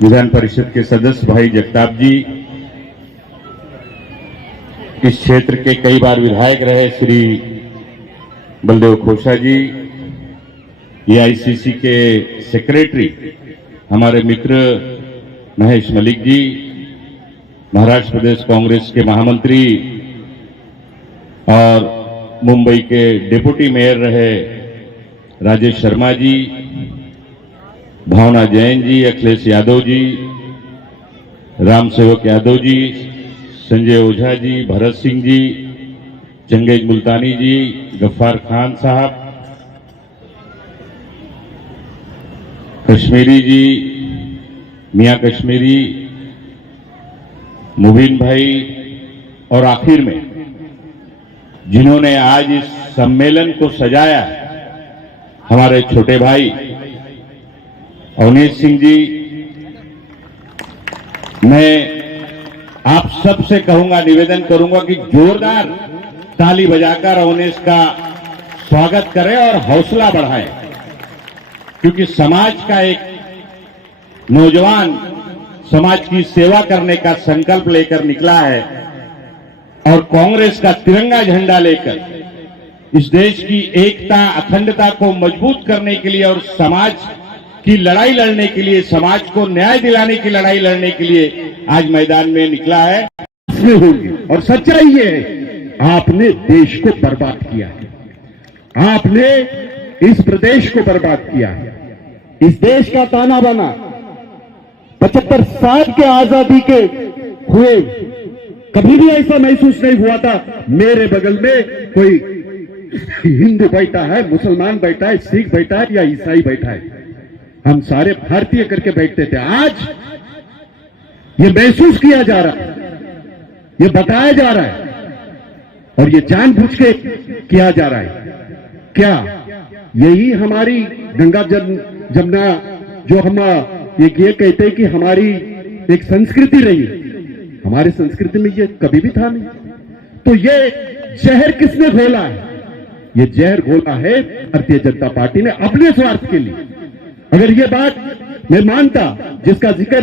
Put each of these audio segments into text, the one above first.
विधान परिषद के सदस्य भाई जगताप जी, इस क्षेत्र के कई बार विधायक रहे श्री बलदेव खोसा जी, एआईसीसी के सेक्रेटरी हमारे मित्र महेश मलिक जी, महाराष्ट्र प्रदेश कांग्रेस के महामंत्री और मुंबई के डिप्टी मेयर रहे राजेश शर्मा जी, भावना जैन जी, अखिलेश यादव जी, राम सेवक यादव जी, संजय ओझा जी, भरत सिंह जी, चंगेज मुल्तानी जी, गफ्फार खान साहब, कश्मीरी जी, मियां कश्मीरी, मुबीन भाई और आखिर में जिन्होंने आज इस सम्मेलन को सजाया, हमारे छोटे भाई अवनीश सिंह जी, मैं आप सबसे कहूंगा, निवेदन करूंगा कि जोरदार ताली बजाकर अवनीश का स्वागत करें और हौसला बढ़ाएं, क्योंकि समाज का एक नौजवान समाज की सेवा करने का संकल्प लेकर निकला है और कांग्रेस का तिरंगा झंडा लेकर इस देश की एकता अखंडता को मजबूत करने के लिए और समाज की लड़ाई लड़ने के लिए, समाज को न्याय दिलाने की लड़ाई लड़ने के लिए आज मैदान में निकला है। और सच्चाई ये है, आपने देश को बर्बाद किया है, आपने इस प्रदेश को बर्बाद किया है। इस देश का ताना बाना 75 साल के आजादी के हुए कभी भी ऐसा महसूस नहीं हुआ था मेरे बगल में कोई हिंदू बैठा है, मुसलमान बैठा है, सिख बैठा है या ईसाई बैठा है। हम सारे भारतीय करके बैठते थे। आज ये महसूस किया जा रहा है, ये बताया जा रहा है और ये जानबूझ के किया जा रहा है। क्या यही हमारी गंगा जमुना जो हम ये कहते हैं कि हमारी एक संस्कृति रही, हमारी संस्कृति में ये कभी भी था नहीं। तो ये जहर किसने घोला है? ये जहर घोला है भारतीय जनता पार्टी ने अपने स्वार्थ के लिए। अगर ये बात मैं मानता, जिसका जिक्र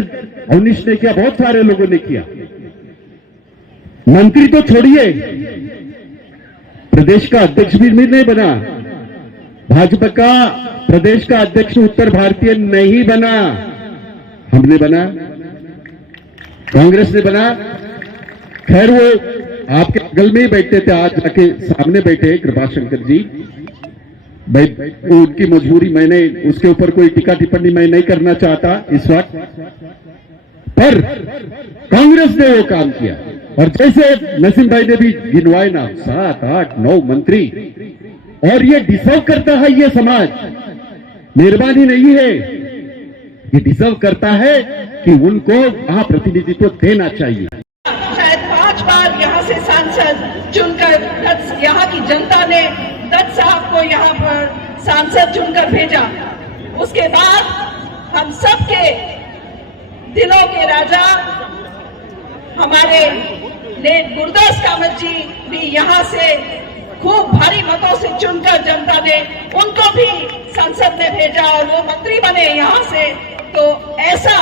अवनीश ने किया, बहुत सारे लोगों ने किया, मंत्री तो छोड़िए, प्रदेश का अध्यक्ष भी नहीं बना, भाजपा का प्रदेश का अध्यक्ष उत्तर भारतीय नहीं बना, हमने बना, कांग्रेस ने बना। खैर वो आपके बगल में ही बैठते थे, आज जाके सामने बैठे कृपाशंकर जी, उनकी मजबूरी, मैंने उसके ऊपर कोई टीका टिप्पणी मैं नहीं करना चाहता इस वक्त, पर कांग्रेस ने वो काम किया। और जैसे नसीम भाई ने भी गिनवाए ना, 7, 8, 9 मंत्री, और ये डिजर्व करता है ये समाज, मेहरबानी नहीं है, ये डिजर्व करता है कि उनको वहां प्रतिनिधित्व देना चाहिए। शायद 5 बार यहाँ से सांसद चुनकर यहाँ की जनता ने दत्त साहब को यहाँ पर सांसद चुनकर भेजा। उसके बाद हम सबके दिलों के राजा हमारे नेक गुरदास कामत जी भी यहाँ से खूब भारी मतों से चुनकर जनता ने उनको भी संसद में भेजा और वो मंत्री बने यहाँ से। तो ऐसा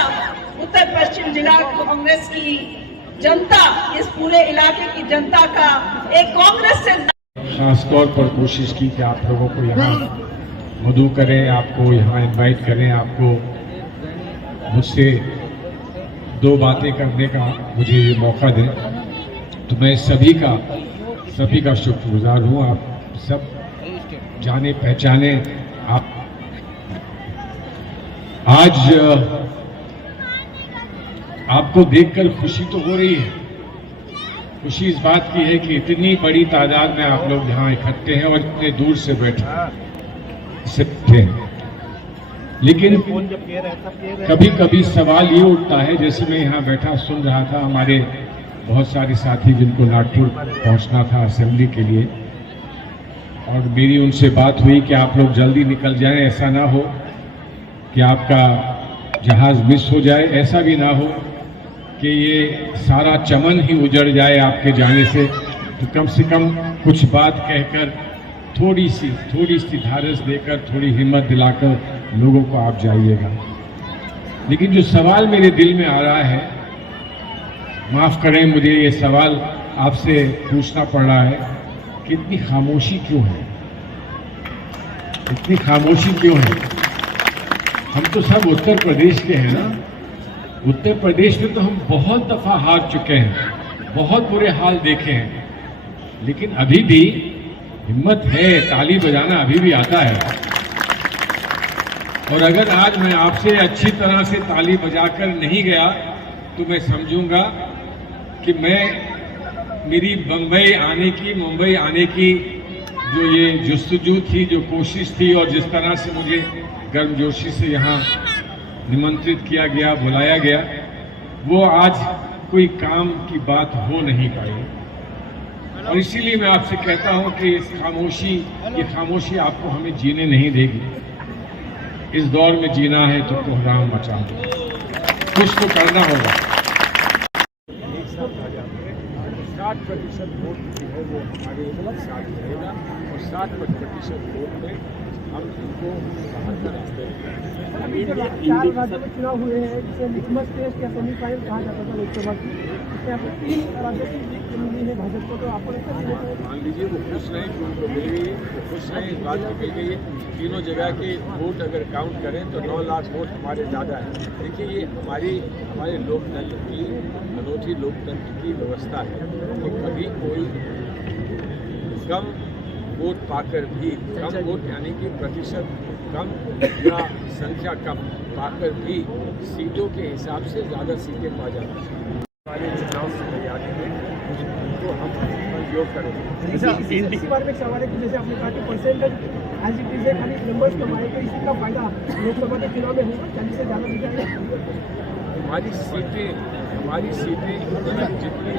उत्तर पश्चिम जिला कांग्रेस की जनता, इस पूरे इलाके की जनता का एक कांग्रेस से खासतौर पर कोशिश की कि आप लोगों को यहाँ मदऊ करें, आपको यहाँ इनवाइट करें, आपको मुझसे 2 बातें करने का मुझे ये मौका दें, तो मैं सभी का शुक्रगुजार हूँ। आप सब जाने पहचाने, आप आज आपको देखकर खुशी तो हो रही है। खुशी इस बात की है कि इतनी बड़ी तादाद में आप लोग यहाँ इकट्ठे हैं और इतने दूर से बैठे हैं। लेकिन कभी कभी सवाल ये उठता है, जैसे मैं यहाँ बैठा सुन रहा था, हमारे बहुत सारे साथी जिनको नागपुर पहुँचना था असेंबली के लिए, और मेरी उनसे बात हुई कि आप लोग जल्दी निकल जाएं, ऐसा ना हो कि आपका जहाज मिस हो जाए, ऐसा भी ना हो कि ये सारा चमन ही उजड़ जाए आपके जाने से। तो कम से कम कुछ बात कहकर, थोड़ी सी धारस देकर, थोड़ी हिम्मत दिलाकर लोगों को आप जाइएगा। लेकिन जो सवाल मेरे दिल में आ रहा है, माफ करें मुझे ये सवाल आपसे पूछना पड़ रहा है कि इतनी खामोशी क्यों है? इतनी खामोशी क्यों है? हम तो सब उत्तर प्रदेश के हैं ना। उत्तर प्रदेश में तो हम बहुत दफा हार चुके हैं, बहुत बुरे हाल देखे हैं, लेकिन अभी भी हिम्मत है, ताली बजाना अभी भी आता है। और अगर आज मैं आपसे अच्छी तरह से ताली बजाकर नहीं गया तो मैं समझूंगा कि मेरी मुंबई आने की जो ये जुस्तजू थी, जो कोशिश थी, और जिस तरह से मुझे गर्मजोशी से यहाँ निमंत्रित किया गया, बुलाया गया, वो आज कोई काम की बात हो नहीं पाई। और इसीलिए मैं आपसे कहता हूँ कि ये खामोशी आपको हमें जीने नहीं देगी। इस दौर में जीना है तो कोहराम मचा दो, कुछ तो करना होगा। 60% वोट जो है वो हमारे साथ रहेगा और 60% वोट में हम इनको बाहर का रास्ते अभी 4 राज्यों में चुनाव हुए हैं, जिसे लिटमस टेस्ट या सेमीफाइनल कहा जाता था लोकसभा की, इसमें आपको 3 राज्यों की जीत मिली है भाजपा को, तो आपको लगता है मान लीजिए वो खुश रहे कि उनको मिल गई है, वो खुश रहे इस बात की मिल गई है। तीनों जगह के वोट अगर काउंट करें तो 9 लाख वोट हमारे ज़्यादा है। देखिए ये हमारे लोकतंत्र की अनूठी लोकतंत्र की व्यवस्था है कि कभी कोई कम वोट पाकर भी, कम वोट यानी कि प्रतिशत कम या संख्या कम पाकर भी सीटों के हिसाब से ज़्यादा सीटें पा जाती हैं। हमारे चुनाव की तैयारी में उनको हम उपयोग करेंगे। इसी बारे में एक सवाल है कि जैसे आपने कहा कि परसेंटेज एज इट इज है, खाली नंबर्स कमाए, तो इसी का फायदा लोकसभा के चुनाव में होगा, 40 से ज़्यादा हो जाएगा। हमारी सीटें जितनी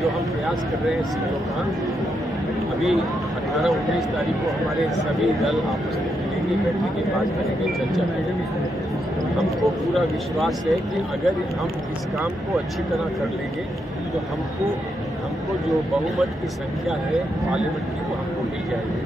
जो हम प्रयास कर रहे हैं सीटों का, अभी 18-19 तारीख को हमारे सभी दल आपस में मिलेंगे, बैठेंगे, बात करेंगे, चर्चा करेंगे। हमको पूरा विश्वास है कि अगर हम इस काम को अच्छी तरह कर लेंगे तो हमको जो बहुमत की संख्या है पार्लियामेंट की, वो हमको मिल जाएगी।